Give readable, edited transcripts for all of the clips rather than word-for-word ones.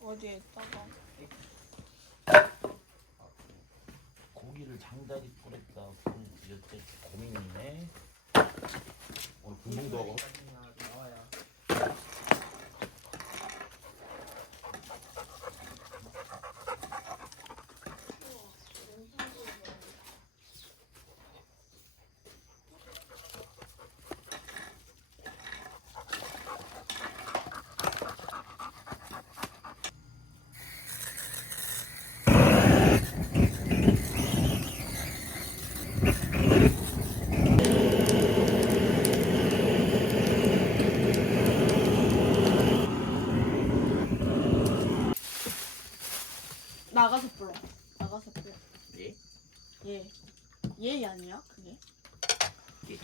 어디에 있다가 고기를 장다리 뿌렸다 이렇게 고민이네. 오늘 군봉도 하고. 나가서 불러. 나가서 불러. 예? 예. 예 아니야 그게? 예.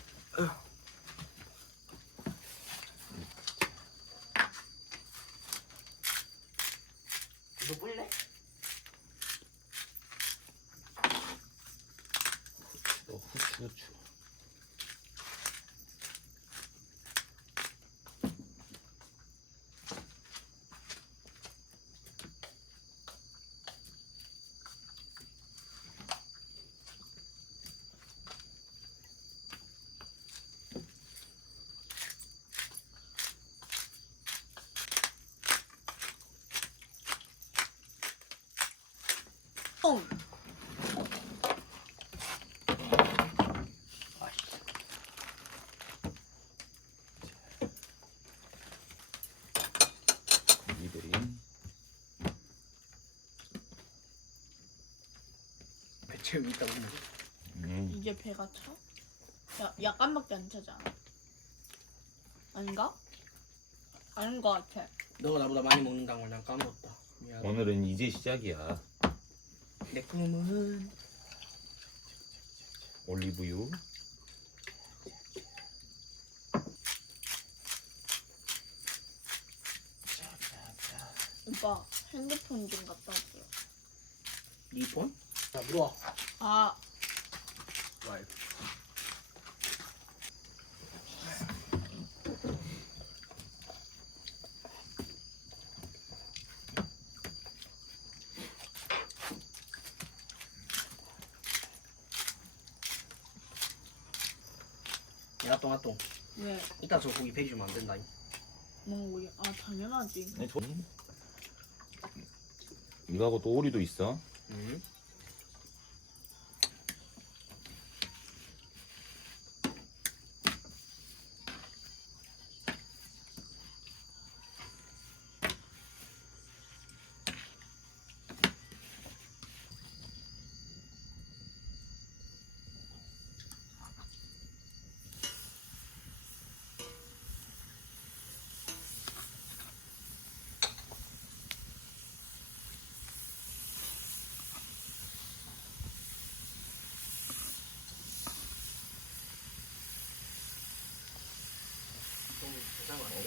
이거 볼래? 후추. 똥. 고기들이 배채 위 있다 보면 이제 배가 차? 야 약간밖에 안 차지 않아? 아닌가? 아닌 것 같아. 너가 나보다 많이 먹는다는 걸 난 까먹었다. 미안. 오늘은 이제 시작이야. 내 꿈은 올리브유. 오빠 핸드폰 좀 갖다 왔어요. 네 폰? 자 물어와. 아 와이. 야똥 왜? 이따 저 고기 배주면 안 된다. 뭐 우리 아 당연하지. 네, 이거하고 또 오리도 있어. 응?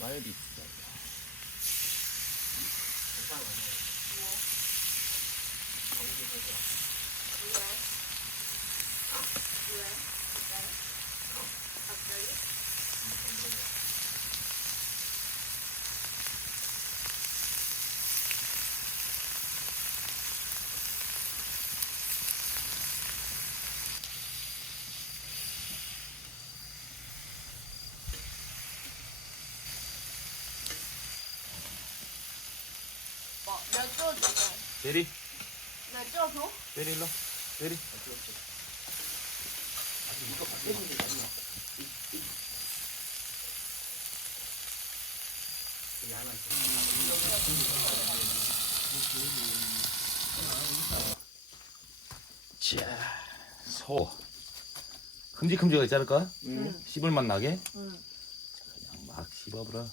와이비 있어. 몇 줘 줄래? 대리, 몇줘 줘? 대리 일로. 대리. 여기 하나 있어. 자, 소. 큼직큼직하게 자를까? 응. 씹을 맛 나게? 응. 그냥 막 씹어버려.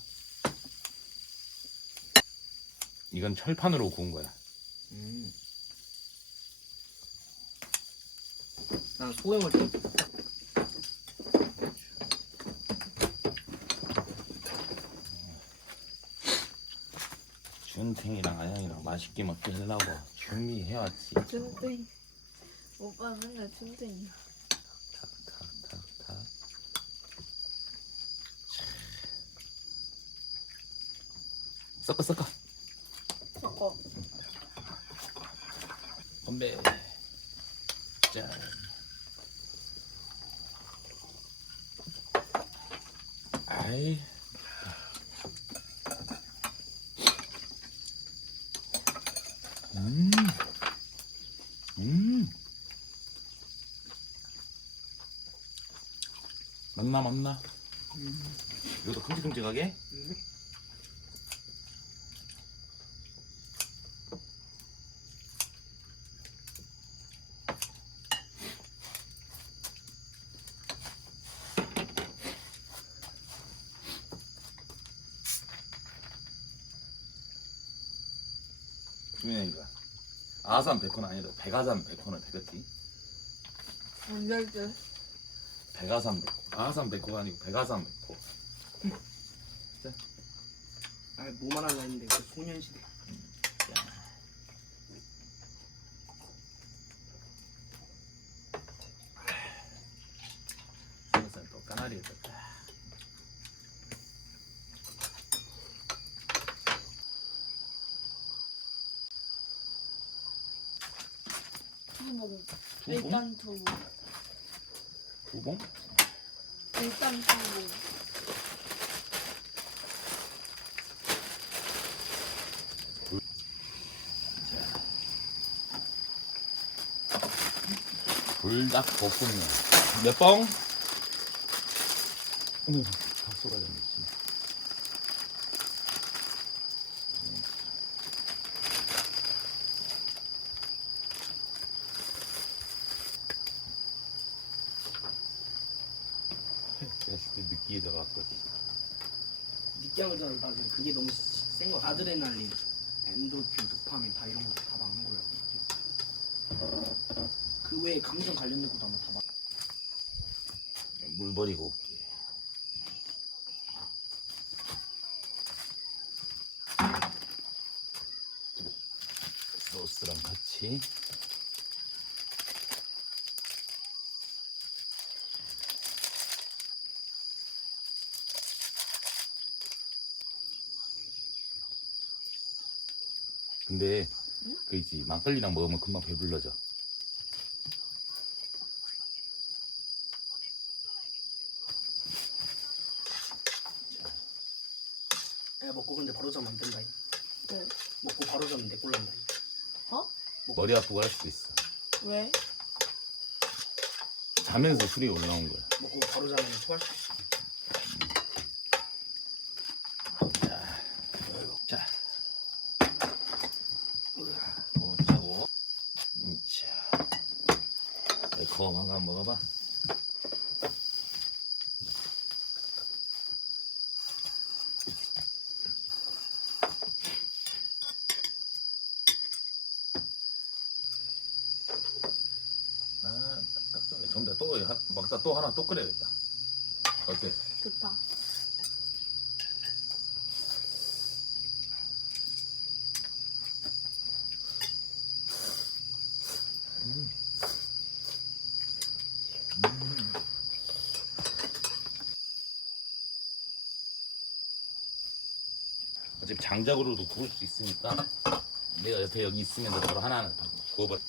이건 철판으로 구운 거야. 난 소형을 좀. 준탱이랑 아영이랑 맛있게 먹게 하려고 준비해왔지. 춘땡. 오빠 맨날 춘땡이야. 탁탁탁탁. 섞어 섞어. 섞어. 건배. 짠. 아이. 음. 음. 맞나 맞나? 이것도 큼직큼직하게? 주민이가 아산 베콘 아니다. 백아산 베콘을 베꼈지. 안 될 듯. 백아산 베콘. 아산 베콘가 아니고 백아산 베콘. 아, 뭐만 하려 했는데 그 소년시대. 생선 또 까나리를 떴다. 두봉. 두봉? 일단 두봉. 두봉? 일단 두봉. 불닭 볶음면 몇 봉? 어머 다 쏟아졌네. 자식들 느끼해져 갖고 느끼한 거잖아. 나중에 그게 너무 센 거. 아드레날린, 엔도핀, 도파민 다 이런 것도 다 막는 거라고. 그 외에 감정 관련된 것도 아마 다 막. 물 버리고 올게. 소스랑 같이. 근데 그 있지 막걸리랑 먹으면 금방 배불러져. 야, 먹고 근데 바로 자면 안 된다. 네. 먹고 바로 자면 내 꼴난다. 어? 머리 아프고 할 수도 있어. 왜? 자면서 술이 올라온 거야. 먹고 바로 자면 토할 수 있어. 자, 먹자고. 자, 매콤한 거 한번 먹어봐. 아, 딱 좋네. 전부 다또 먹다 또 하나 또 끓여야겠다. 어때? 좋다. 어차피 장작으로도 구울 수 있으니까 내가 옆에 여기 있으면 바로 하나는 구워버려.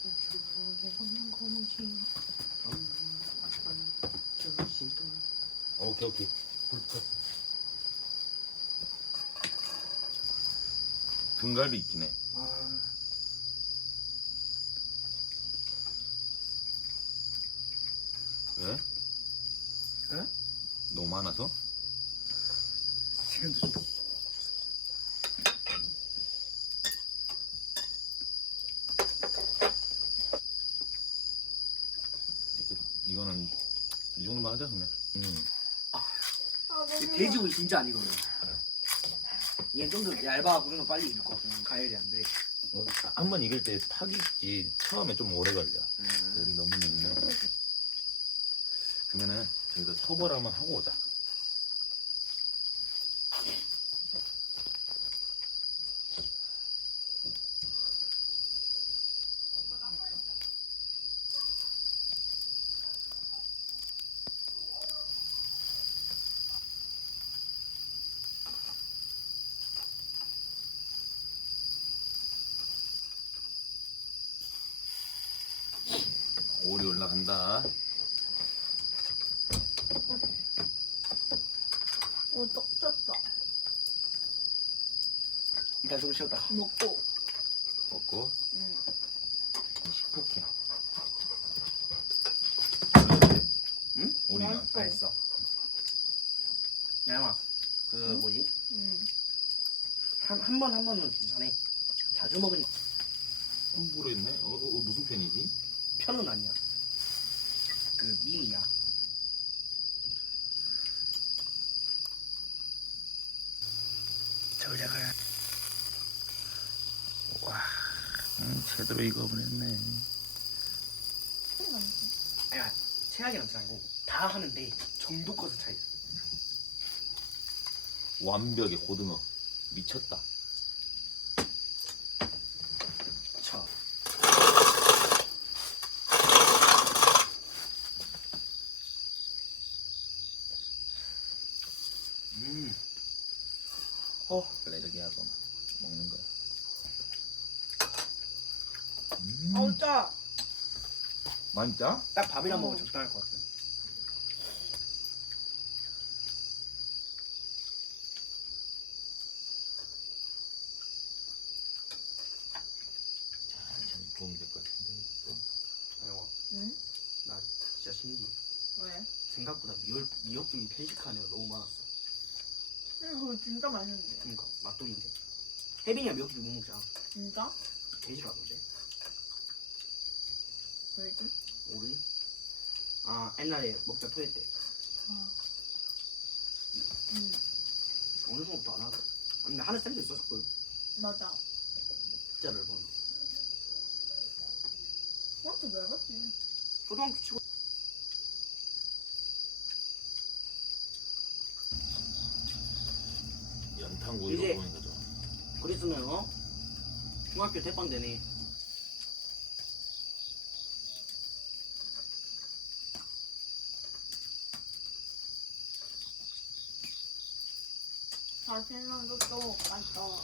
오케이 오케이. 불 켰어. 등갈비 있긴 해. 아, 왜? 에? 너무 많아서? 지금도 좀. 이거는 이 정도만 하자 그러면. 아, 너무 돼지고기 진짜 아니거든. 얘 좀 더 얇아갖고 좀 더 빨리 익을 것 같아. 가열이 안 돼. 한 번 익을 때 팍 익지. 처음에 좀 오래 걸려. 여기 너무 익네. 그러면은 저기서 초벌 한번 하고 오자. 오리 올라간다. 떡 쪘다. 일단 좀 쉬었다. 먹고. 먹고 응. 식폭해. 응? 오리가. 맛있어. 맛있어. 야마 그 응? 뭐지? 응. 한 번은 괜찮네. 자주 먹으니 홍보를 했네. 무슨 편이지? 편은 아니야. 그 미니야. 저자가 와, 제대로 익어버렸네. 아니야 최악이란 줄 알고 다 하는데 정도 꺼서 차이. 완벽의 고등어. 미쳤다. 자. 원래 이렇게 하고 먹는 거야. 짜. 맛있다? 딱 밥이랑 먹으면 적당할 것 같아. 잘 구우면 될 것 같은데. 아영아, 응? 나 진짜 신기해. 왜? 생각보다 미역 중에 편식하는 애가 너무 많았어. 응, 그거 진짜 맛있는데. 그러니까 맛돌인데. 혜빈이가 미역국 못 먹잖아. 진짜? 돼지라던데. 왜지? 우리? 아 옛날에 먹다 토했대. 아. 응. 어느 정도부터 안 하고. 아니 근데 하는 쌤도 있었을 맞아. 진짜를 보는데. 그것도 왜 그렇지? 초등학교 치고. 연탄구이로 이제- 구우는 거죠. 그랬으면 중학교 대빵 되네. 맛있는 것도 맛있어.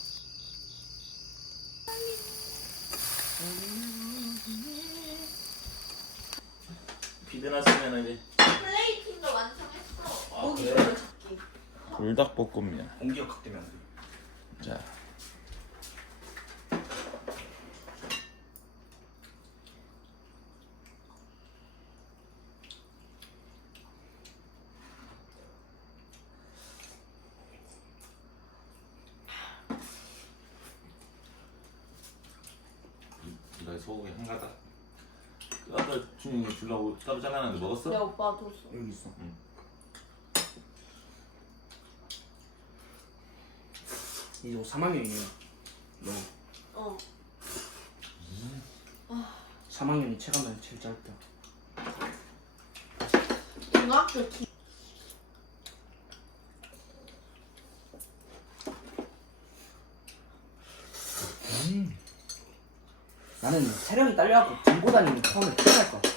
비드 났으면 이제 플레이팅도 완성했어. 아, 고기 그래? 별로 찾기. 불닭볶음면. 공기가 각되면 안 돼. 자. 이거 소고기 한 가닥. 아까 준영이 주려고 따로 잘라놨는데 먹었어? 내 오빠 줬어. 여기 있어. 이제 3학년이에요. 너 어. 3학년이 체감면 제일 짧다. 중학교 기. 나는 체력이 딸려갖고 들고 다니는 처음에 피할 것 같아.